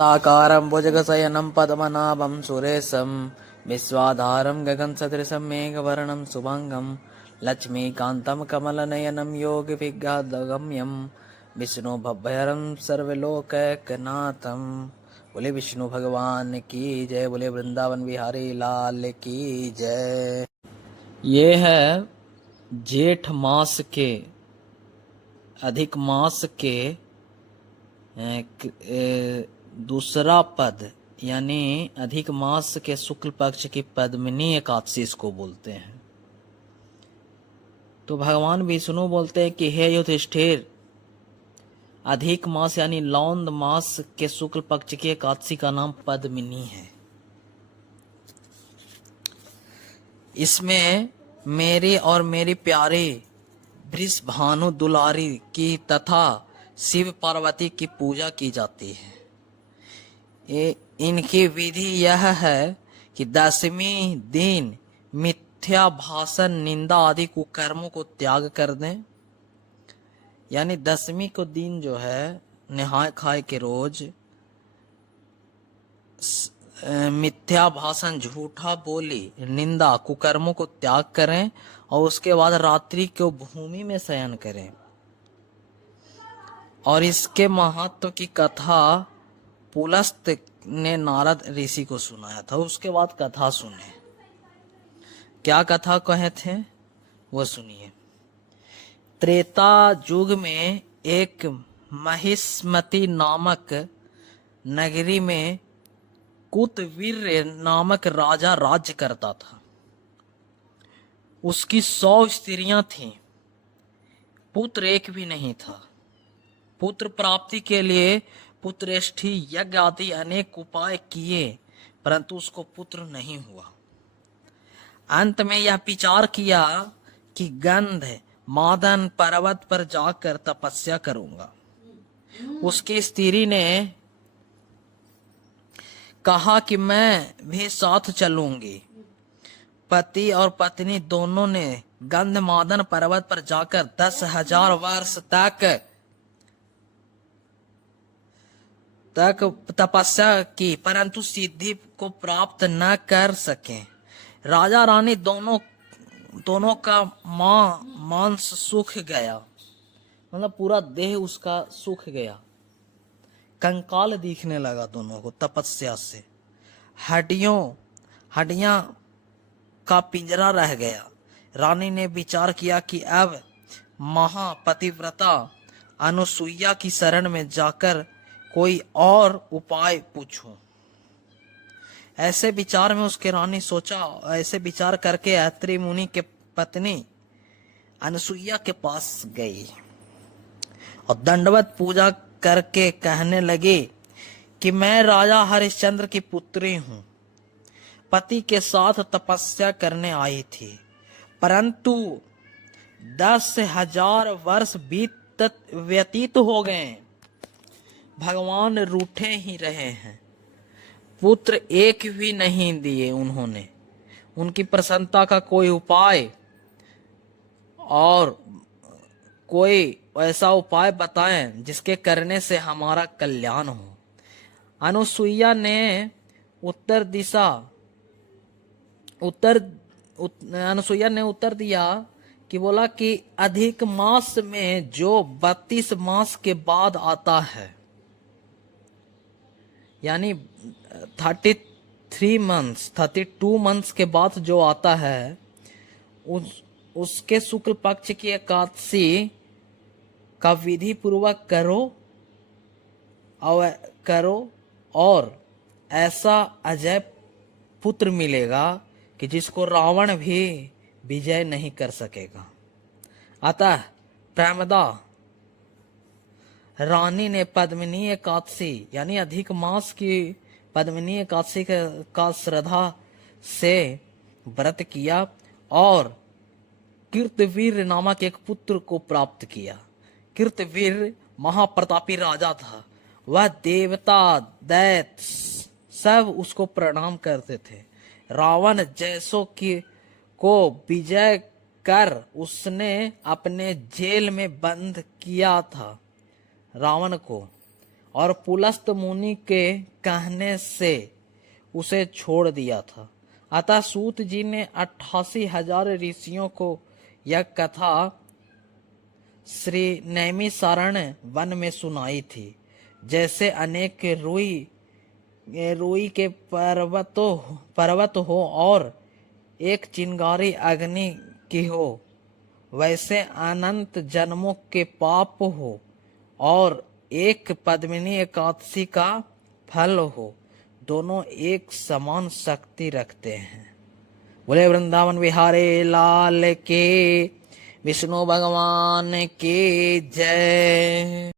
साकारं भुजगशयनं पद्मनाभं सुरेशं विश्वाधारं गगनसदृशं मेघवर्णं शुभांगं लक्ष्मीकान्तं कमलनयनं योगिविज्ञानगम्यं विष्णुभवभयहरं सर्वलोकैकनाथं। बोले विष्णु भगवान की जय, बोले वृंदावन बिहारी लाल की जय। ये है जेठ मास के, अधिक मास के दूसरा पद, यानी अधिक मास के शुक्ल पक्ष की पद्मिनी एकादशी इसको बोलते हैं। तो भगवान विष्णु बोलते हैं कि हे युधिष्ठिर, अधिक मास यानी लौंद मास के शुक्ल पक्ष की एकादशी का नाम पद्मिनी है। इसमें मेरी और मेरी प्यारी वृषभानु दुलारी की तथा शिव पार्वती की पूजा की जाती है। इनकी विधि यह है कि 10वें दिन मिथ्या भाषण, निंदा आदि कुकर्मों को त्याग कर दें। यानी 10वीं को दिन जो है नहाय खाए के रोज मिथ्या भाषण, झूठा बोली, निंदा, कुकर्मों को त्याग करें और उसके बाद रात्रि को भूमि में शयन करें। और इसके महत्व की कथा पुलस्त ने नारद ऋषि को सुनाया था। उसके बाद कथा सुने, क्या कथा कहे थे वो सुनिए। त्रेता युग में एक महिष्मति नामक नगरी में कुतवीर्य नामक राजा राज्य करता था। उसकी 100 स्त्रियां थीं, पुत्र एक भी नहीं था। पुत्र प्राप्ति के लिए पुत्रेष्ठी यज्ञ आदि अनेक उपाय किए, परंतु उसको पुत्र नहीं हुआ। अंत में यह विचार किया कि गंध मादन पर्वत पर जाकर तपस्या करूंगा। उसकी स्त्री ने कहा कि मैं भी साथ चलूंगी। पति और पत्नी दोनों ने गंधमादन पर्वत पर जाकर 10,000 वर्ष तक तपस्या की, परंतु सिद्धि को प्राप्त न कर सके। राजा रानी दोनों का मांस सूख गया, मतलब पूरा देह उसका सूख गया, कंकाल दिखने लगा दोनों को तपस्या से। हड्डियां का पिंजरा रह गया। रानी ने विचार किया कि अब महापतिव्रता अनुसुईया की शरण में जाकर कोई और उपाय पूछूं। ऐसे विचार में उसके रानी सोचा, ऐसे विचार करके अत्रि मुनि के पत्नी अनुसुईया के पास गई और दंडवत पूजा करके कहने लगी कि मैं राजा हरिश्चंद्र की पुत्री हूं, पति के साथ तपस्या करने आई थी, परंतु 10,000 वर्ष व्यतीत हो गए, भगवान रूठे ही रहे हैं, पुत्र एक भी नहीं दिए उन्होंने। उनकी प्रसन्नता का कोई उपाय और कोई ऐसा उपाय बताएं जिसके करने से हमारा कल्याण हो। अनुसुईया ने उत्तर दिया कि बोला कि अधिक मास में जो 32 मास के बाद आता है, यानी 32 मंथ्स के बाद जो आता है, उसके शुक्ल पक्ष की एकादशी का विधि पूर्वक करो और ऐसा अजय पुत्र मिलेगा कि जिसको रावण भी विजय नहीं कर सकेगा। अतः प्रेमदा रानी ने पद्मिनी एकादशी यानी अधिक मास की पद्मिनी एकादशी का श्रद्धा से व्रत किया और कीर्तवीर नामक एक पुत्र को प्राप्त किया। कीर्तवीर महाप्रतापी राजा था। वह देवता दैत्य सब उसको प्रणाम करते थे। रावण जैसों को विजय कर उसने अपने जेल में बंद किया था रावण को, और पुलस्त मुनि के कहने से उसे छोड़ दिया था। अतः सूत जी ने 88,000 ऋषियों को यह कथा श्री नैमिषारण्य वन में सुनाई थी। जैसे अनेक रुई के पर्वत हो और एक चिंगारी अग्नि की हो, वैसे अनंत जन्मों के पाप हो और एक पद्मिनी एकादशी का फल हो, दोनों एक समान शक्ति रखते हैं। बोले वृंदावन विहारी लाल के, विष्णु भगवान की जय।